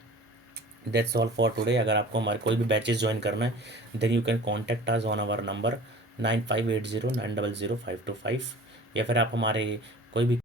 दैट्स ऑल फॉर टुडे। अगर आपको हमारे कोई भी बैचेस ज्वाइन करना है, then you can contact us on our number 9580900525, या फिर आप हमारे कोई भी